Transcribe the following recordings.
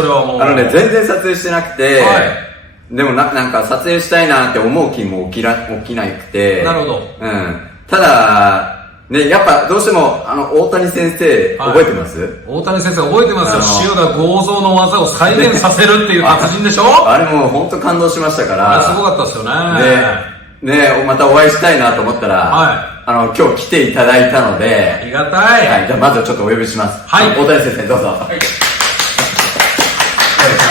それはもう全然撮影してなくて、でもなんか撮影したいなって思う気も起きなくて。なるほど。ただ、ね、やっぱどうしても、大谷先生、覚えてます？大谷先生覚えてますよ。塩田剛三の技を再現させるっていう達人でしょ？あれもう本当感動しましたから。すごかったですよね。ね、またお会いしたいなと思ったら、今日来ていただいたので。ありがたい。はい、じゃあまずはちょっとお呼びします。はい。大谷先生、どうぞ。はい。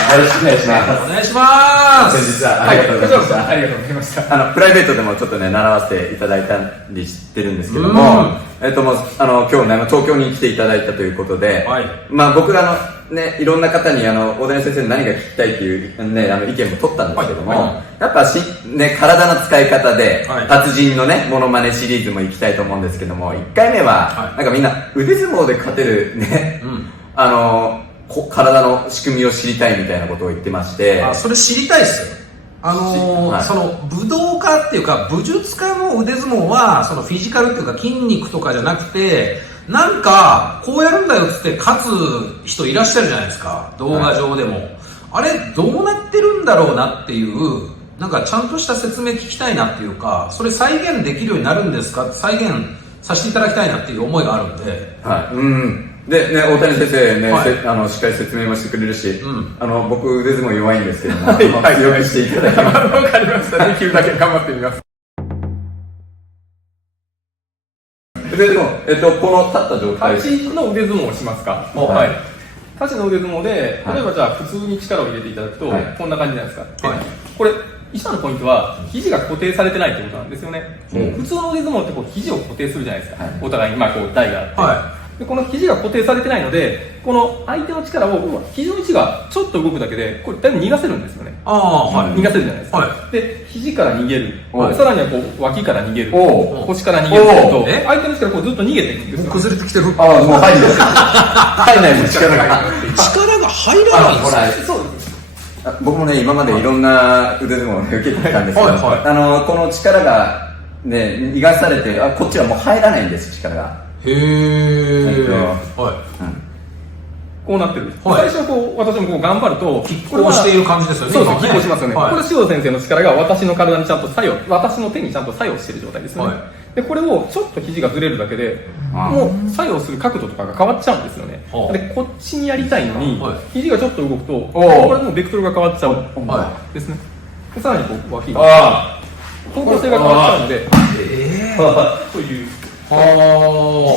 よろしくお願いします。お願いします。先日はありがとうございました。ありがとうございました。プライベートでもちょっとね、習わせていただいたりしてるんですけども、もう、今日ね、東京に来ていただいたということで、まあ僕がね、いろんな方に大谷先生に何が聞きたいっていうね、意見も取ったんですけども、やっぱね、体の使い方で、達人のね、モノマネシリーズも行きたいと思うんですけども、1回目は、なんかみんな腕相撲で勝てるね、体の仕組みを知りたいみたいなことを言ってまして。それ知りたいっすよ。その武道家っていうか武術家の腕相撲はそのフィジカルっていうか筋肉とかじゃなくて、なんかこうやるんだよっつって勝つ人いらっしゃるじゃないですか、動画上でも。あれどうなってるんだろうなっていう、なんかちゃんとした説明聞きたいなっていうか、それ再現できるようになるんですか、再現させていただきたいなっていう思いがあるんで。でね、大谷先生ね、しっかり説明もしてくれるし、僕腕相撲弱いんですけども、強くしていただきます。わかりました。できるだけ頑張ってみます。でも、この立った状態。立ちの腕相撲をしますか？はい。立ちの腕相撲で、例えばじゃあ普通に力を入れていただくと、こんな感じじゃないですか。これ、一番のポイントは、肘が固定されてないってことなんですよね。普通の腕相撲ってこう肘を固定するじゃないですか。お互いに、こう台があって。でこの肘が固定されてないので、この相手の力を肘の位置がちょっと動くだけで、これだいぶ逃がせるんですよね。逃がせるじゃないですか。で、肘から逃げる。さらにはこう脇から逃げる。腰から逃げると、相手の力こうずっと逃げていくんですよ。崩れてきてる。もう入んないです。力が入らないんですよ。そうです。僕もね、今までいろんな腕相撲を受けてきたんですけど、この力がね、逃がされて、こっちはもう入らないんです、力が。へー。こうなってるんです。最初はこう、私もこう頑張ると、拮抗している感じですよね。そうです、拮抗しますよね。これ、塩田先生の力が私の体にちゃんと私の手にちゃんと作用している状態ですよね。で、これをちょっと肘がずれるだけで、もう作用する角度とかが変わっちゃうんですよね。で、こっちにやりたいのに、肘がちょっと動くと、これもうベクトルが変わっちゃうですね。で、さらにこう、脇が、方向性が変わっちゃうんで、という。実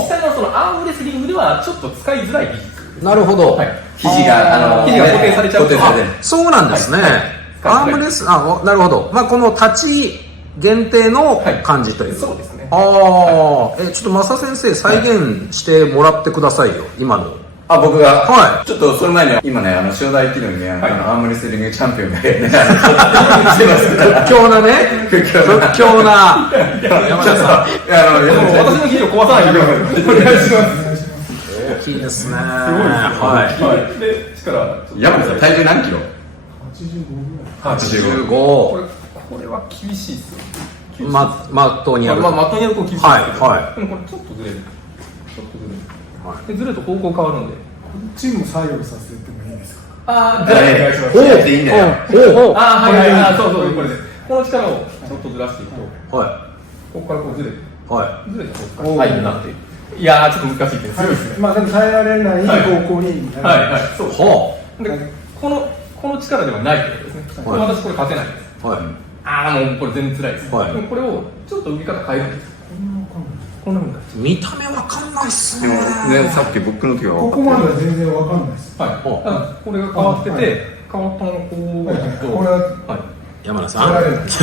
際のそのアームレスリングではちょっと使いづらい技術。なるほど。肘が固定されちゃう。そうなんですね。アームレス、なるほど。この立ち限定の感じという。そうですね。ちょっと増田先生再現してもらってくださいよ、今の。僕がちょっとその前に今ね、塩田駅のね、アームレスリングチャンピオンがね、屈強なね、屈強な山田さん。私の肘を壊さないでお願いします。大きいですね。すごい。で、力。山田さん、体重何キロ？85。これは厳しいですよ。マットにやる。マットにやると厳しいです。でもこれちょっとずれる。ずれると方向変わるので。こっちも作用させてもいいですか？じゃあお願いします。やっていいんだよ。そうこれです。この力をちょっとずらしていくと、ここからこうずれて、ずれた方向からなっていく。いやーちょっと難しいです。強いですね。でも耐えられない方向に。そう。でこの力ではないってことですね。私これ勝てないです。もうこれ全然辛いです。これをちょっと受け方変えるんです。こんなふうになっちゃう。見た目わかんないっすね。さっき僕の時はここまでは全然わかんないです。これが変わってて、変わったのをこうやると、これは山田さん。ちょ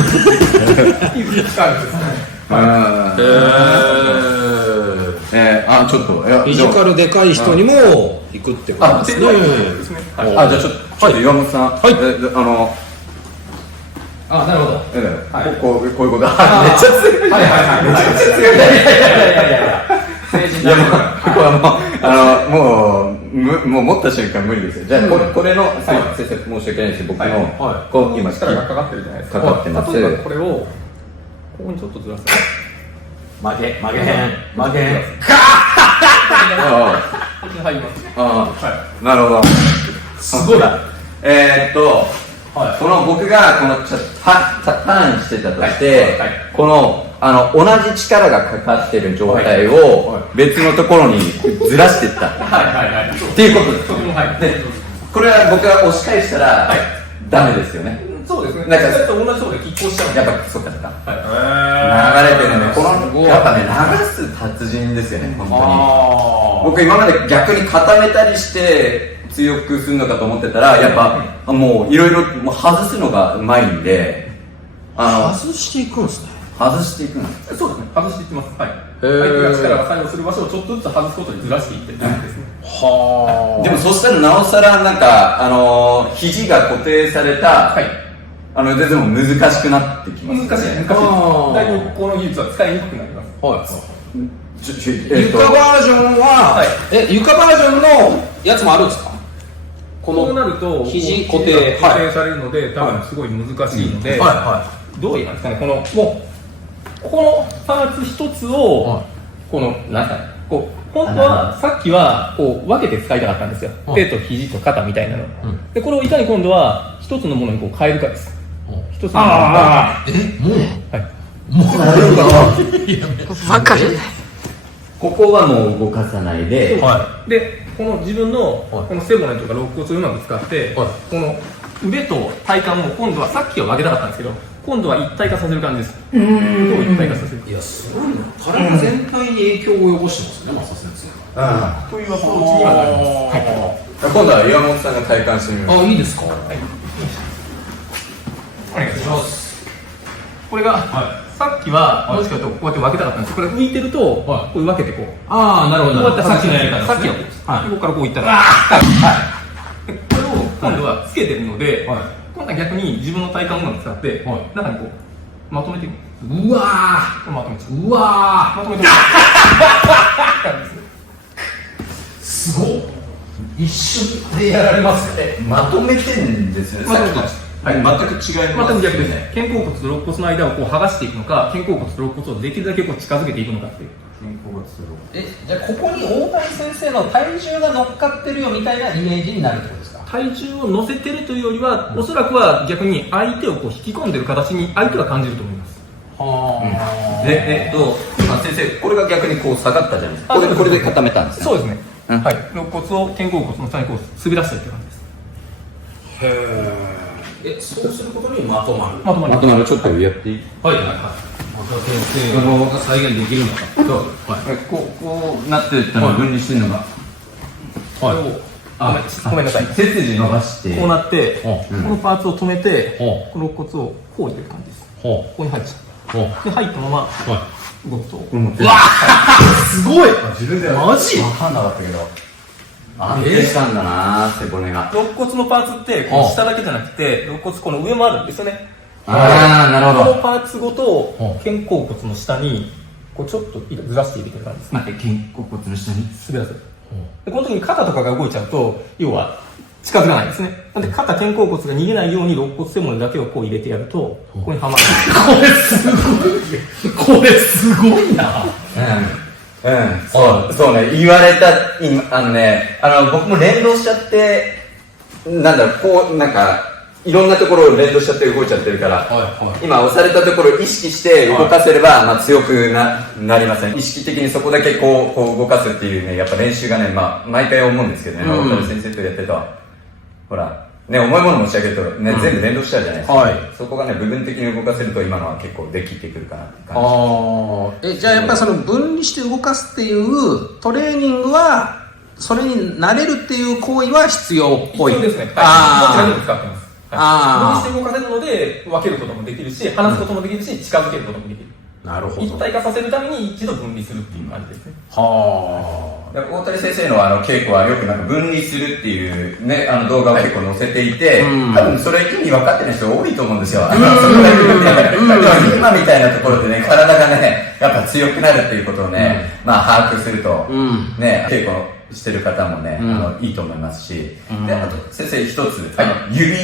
っとフィジカルでかい人にも行くってことですね。じゃあちょっと岩本さん、なるほど。こういうこと。めっちゃ強い。めっちゃ強い。もう持った瞬間無理ですよ。じゃあこれの先生申し訳ないです。僕の今力がかかってるじゃないですか。かかってます。例えばこれをここにちょっとずらす。曲げへん。こっちに入ります。なるほど。すすごい。この僕がこのターンしてたとして、この同じ力がかかってる状態を別のところにずらしていったっていうことです。で、これは僕が押し返したらダメですよね。そうですね。なんか同じところで拮抗しちゃうんで。やっぱそっかそっか。流れてるね。このやっぱね流す達人ですよね本当に。僕今まで逆に固めたりして強くするのかと思ってたらやっぱもういろいろ外すのがうまいんで。外していくんですね。外していくんです。そうですね。外していってます。はい。相手が力が作用する場所をちょっとずつ外すことにずらしていってるんですね。でもそしたらなおさらなんか肘が固定された腕相撲難しくなってきます。難しい。だいぶこの技術は使いにくくなります。床バージョンは、床バージョンのやつもあるんですか？こうなると肘固定固定されるので多分すごい難しいので、どういうなんですかね、もうここのパーツ一つをこのなんかこう本当はさっきはこう分けて使いたかったんですよ。手と肘と肩みたいなの。でこれをいかに今度は一つのものにこう変えるかです。一つのものに。もうなるほど。分かる。ここはもう動かさないで。でこの自分のこの背骨とか肋骨をうまく使ってこの腕と体幹を今度はさっきは分けたかったんですけど今度は一体化させる感じです。どう一体化させる。いやすごいな。体全体に影響を及ぼしてますね、増田先生。というアプローチにはなります。今度は岩本さんが体感してみます。いいですか。お願いします。これがさっきはもしかするとこうやって分けたかったんです。これ浮いてるとこう分けてこう。なるほど。こうやってさっきのやり方。さっきはこうです。ここからこういったら。これを今度はつけてるので、今度は逆に自分の体幹をうまく使って中にこうまとめていく。うわー。まとめて。うわー。まとめていく。すごい。一瞬でやられますね。まとめてるんですよね。さっきと全く違います。全く逆ですね。肩甲骨と肋骨の間をこう剥がしていくのか、肩甲骨と肋骨をできるだけこう近づけていくのかっていう。じゃあここに大谷先生の体重が乗っかってるよみたいなイメージになるってことですか？体重を乗せてるというよりは、おそらくは逆に相手をこう引き込んでる形に相手は感じると思います。で、今先生、これが逆にこう下がったじゃないですか。これで固めたんですね。そうですね。はい。肋骨を肩甲骨の下にこう滑らせたって感じです。そうすることにまとまる。まとまる。ちょっとやっていい？はい。また先生が再現できるのか。こうなってったのを分離してるのが。ごめんなさい。背筋伸ばして。こうなって、このパーツを止めて、この肋骨をこう入れる感じです。ここに入っちゃう。で、入ったまま動くと。うわすごい。自分でマジ分かんなかったけど。安定したんだな背骨が。肋骨のパーツってこう下だけじゃなくて肋骨この上もあるんですよね。なるほど。このパーツごと肩甲骨の下にこうちょっとずらして入れてる感じです。待って、肩甲骨の下に滑らせる。でこの時に肩とかが動いちゃうと要は近づかないんですね。なんで肩肩甲骨が逃げないように肋骨背骨だけをこう入れてやるとここにはまる。これすごいな。そうね、言われた、僕も連動しちゃって、なんか、いろんなところを連動しちゃって動いちゃってるから、今押されたところを意識して動かせれば、強くなりますね。意識的にそこだけこう動かすっていうね、やっぱ練習がね、毎回思うんですけどね、大谷先生とやってると、ほら、ね、重いもの持ち上げるとね、全部連動しちゃうじゃないですか。そこがね、部分的に動かせると今のは結構できてくるかなって感じ。じゃあやっぱりその分離して動かすっていうトレーニングは、それに慣れるっていう行為は必要っぽい。そうですね。どちらでも使ってます。分離して動かせるので、分けることもできるし、離すこともできるし、近づけることもできる。なるほど。一体化させるために一度分離するっていう感じですね。大谷先生の稽古はよくなんか分離するっていうね、動画を結構載せていて、多分それ意味分かってない人多いと思うんですよ。今みたいなところでね、体がね、やっぱ強くなるっていうことをね、把握すると、ね、稽古してる方もね、いいと思いますし、で、あと先生一つ、指。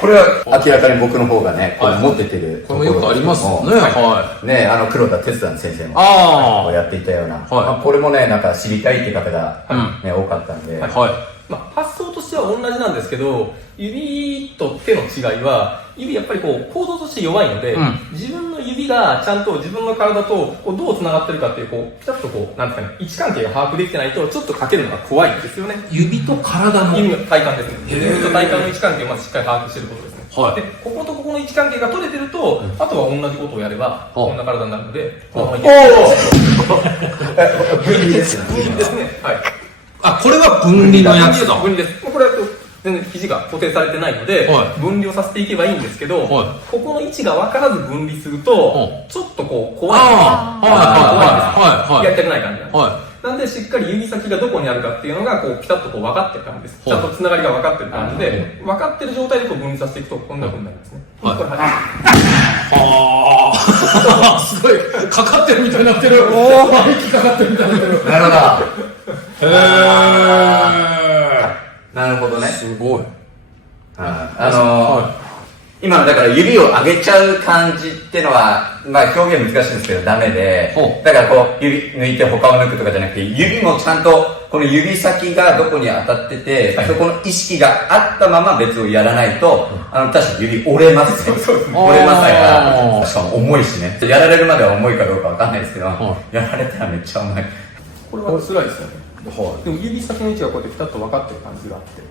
これは明らかに僕の方がね、持っててる。これもよくありますもんね。ね、黒田哲也先生もやっていたような。これもね、なんか知りたいって方がね、多かったんで。発想としては同じなんですけど、指と手の違いは、指やっぱりこう構造として弱いので、自分の指がちゃんと自分の体とこうどう繋がってるかっていう、こうピタッとこうなんですかね、位置関係が把握できてないとちょっとかけるのが怖いんですよね。指と体の指の体幹ですね。指と体幹の位置関係をまずしっかり把握していることですね。はい、でこことここの位置関係が取れてると、あとは同じことをやればこんな体になるので、このままいける。分離ですよね。分離ですね。はい。あ、これは分離のやつだ。分離です。これは全然肘が固定されてないので、は分離をさせていけばいいんですけど、はいここの位置が分からず分離すると、ちょっとこう怖いんですよ。はいやりたくない感じなんです。はなんでしっかり指先がどこにあるかっていうのがこうピタッとこう分かってる感じです。ちゃんとつながりが分かってる感じで、分かってる状態でこう分離させていくとこんな風になるんですね。はいこれはいあすごい、かかってるみたいになってる。息かかってるみたいになってる。なるほど。へなるほどね。すごい。今のだから指を上げちゃう感じってのは、まあ表現難しいんですけどダメで、だからこう指抜いて他を抜くとかじゃなくて、指もちゃんとこの指先がどこに当たってて、そこの意識があったまま別をやらないと、確かに指折れますね。折れますから、しかも重いしね。やられるまでは重いかどうかわかんないですけど、やられたらめっちゃ重い。これは辛いですよね。でも指先の位置がこうやってピタッと分かってる感じがあって、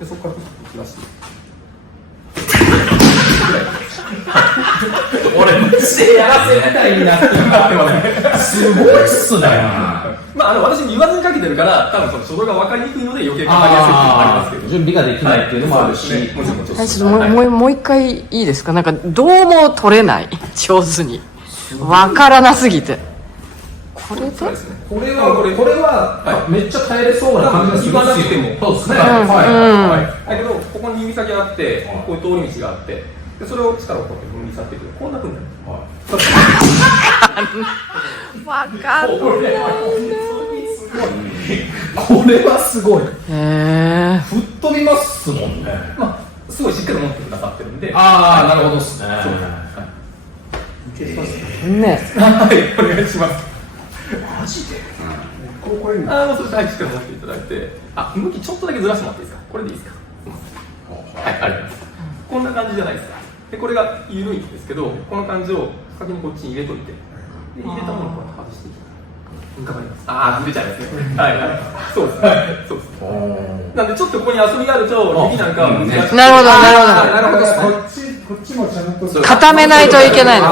でそこから引き出して。俺マジでやらせみたいになってますすごいっすね。まあ私に言わずにかけてるから、多分その初動が分かりにくいので余計かかりやすいっていうのもありますけど、準備ができないっていうのもあるし、もう一回いいですか？なんかどうも取れない上手に分からなすぎて。これでそうですね。これはめっちゃ耐えれそうな感じがする。言わなくても。そうですね。だけどここに指先があって、こういう通り道があって、でそれを力をこうやって分離させていくとこんな風になる。分かんない。これはすごい。吹っ飛びますもんね。まあすごいしっかり持ってくださってるんで。なるほどですね。ね。はい、お願いします。マジで？これもうそれで、はい、しっかり持っていただいて、向きちょっとだけずらしてもらっていいですか？これでいいですか？はい、ありがとうございます。こんな感じじゃないですか。で、これが緩いんですけど、この感じを先にこっちに入れといて、で入れたものをこうやって外していきます。かかります。ずれちゃいますね。はい、はい。そうです。そうです。なんでちょっとここに遊びがあると、指なんかは難しい。なるほど、なるほど。こっちもちゃんと固めないといけないの。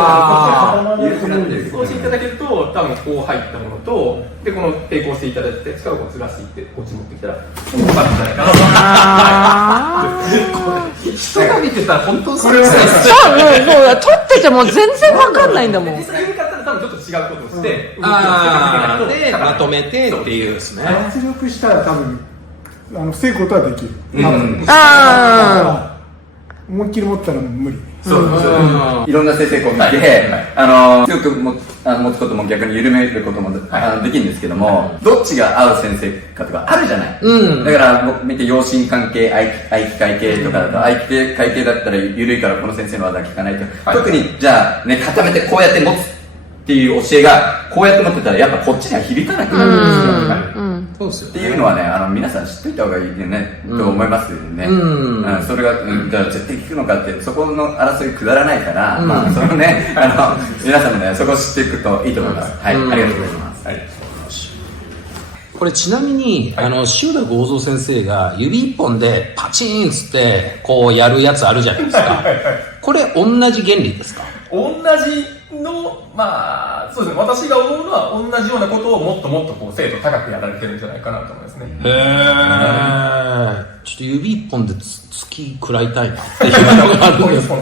そうしていただけると、多分こう入ったものと、で、この並行していただいて、力をこうずらしていって、こっち持ってきたら、こうなるんじゃないかな。人が見てたら本当そそう、取ってても全然わかんないんだもん。実際指買ったら多分ちょっと違うことをして、でまとめてっていうですね。圧力したら多分防ぐことはできる。思いっきり持ったら無理。いろんな先生こう見て、強く持つことも逆に緩めることもできるんですけども、どっちが合う先生かとかあるじゃない。だから僕見て陽心関係、愛機会系とかだと、愛機会系だったら緩いからこの先生の技効かないと。特にじゃあね、固めてこうやって持つっていう教えが、こうやって持ってたらやっぱこっちには響かなくなるんですよ。そうですよっていうのはね、皆さん知っといた方がいいよね、と思いますよね。それが、じゃあ絶対聞くのかって、そこの争いくだらないから、まあ、そのね、皆さんもね、そこを知っていくといいと思います。はい、ありがとうございます。これちなみに、塩田剛三先生が指一本でパチーンつって、こうやるやつあるじゃないですか。これ同じ原理ですか？同じの、まあ、そうですね、私が思うのは同じようなことをもっともっとこう精度高くやられてるんじゃないかなと思いますね。ちょっと指一本で月食らいたいなっていうのがあるんですか。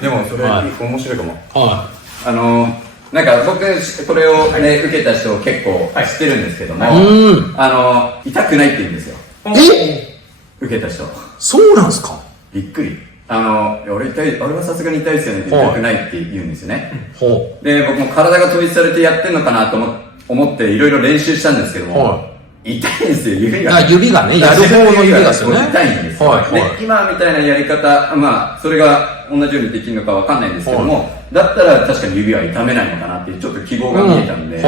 でもそれ面白いかも。なんか僕これをね受けた人結構知ってるんですけども、痛くないって言うんですよ。受けた人。そうなんですか？びっくり。俺はさすがに痛いですよねって痛くないって言うんですよね。で、僕も体が統一されてやってんのかなと思っていろいろ練習したんですけども、痛いんですよ、指が。指がね、やる方の指がですよね。痛いんですよ。で、今みたいなやり方、まあ、それが同じようにできるのかわかんないんですけども、だったら確かに指は痛めないのかなっていうちょっと希望が見えたんで、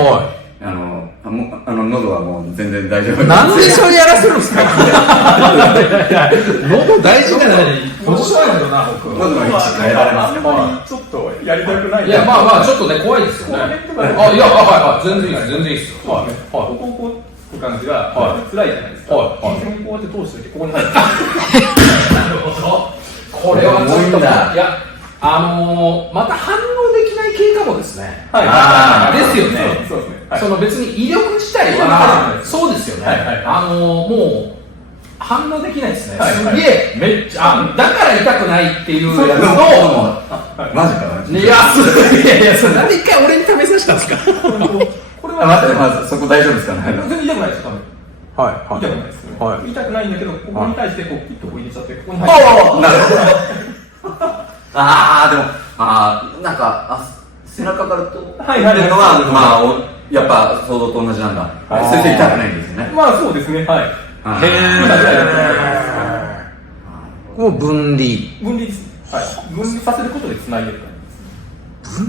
喉はもう全然大丈夫。なんでそれやらせるんですか喉大事じゃないポジションやけどな、僕。喉の位置変えられますか？ちょっとやりたくない。いや、まあちょっとね、怖いですよね。いや、全然いいです、全然いいですよ。ここをこう感じが辛いじゃないですか。こうやって通しておいて、ここに入って。なるほど。これはちょっと、いや、また反応できない系かもですね。ですよね。そうですね。その別に威力自体は、そうですよね。もう、反応できないですね。すげえ、めっちゃ、だから痛くないっていうやつと、マジか。いや、それなんで一回俺に試させたんですか？これは、待って、まずそこ大丈夫ですかね？全然痛くないです、多分。はい、痛くないです。痛くないんだけど、ここに対して、こう、ピッとこう入れちゃって、ここに入って。なるほど。なんか、背中からと、はいっていうのは、まあ、やっぱ想像と同じなんだ。先生痛くないんですよね。まあそうですね、はい。もう分離。分離です。はい。分離させることで繋いでる感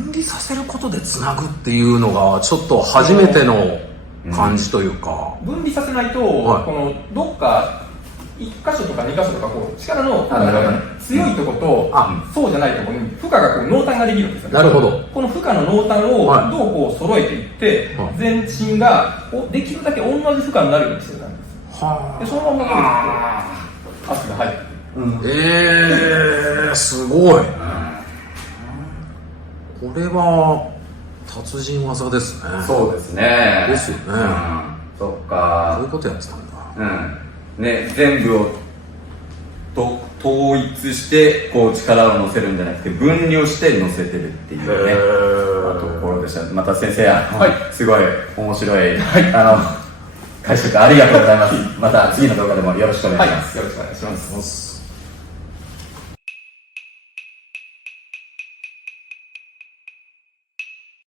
分離させることでつなぐっていうのがちょっと初めての感じというか、じ。分離させないと、このどっか1箇所とか2箇所とかこう力の強いとことそうじゃないところに負荷がこう濃淡ができるんですよね。なるほど。この負荷の濃淡をどうこう揃えていって全身ができるだけ同じ負荷になるようにしてるんです。でそのまま圧が入ってすごい。これは達人技ですね。そうですね。ですよね。そっか。そういうことやってたんだ。ね、全部を統一してこう力を乗せるんじゃなくて分離をして乗せてるっていうねところでした。また先生、すごい面白い解釈ありがとうございます。また次の動画でもよろしくお願いします。よろしくお願いします。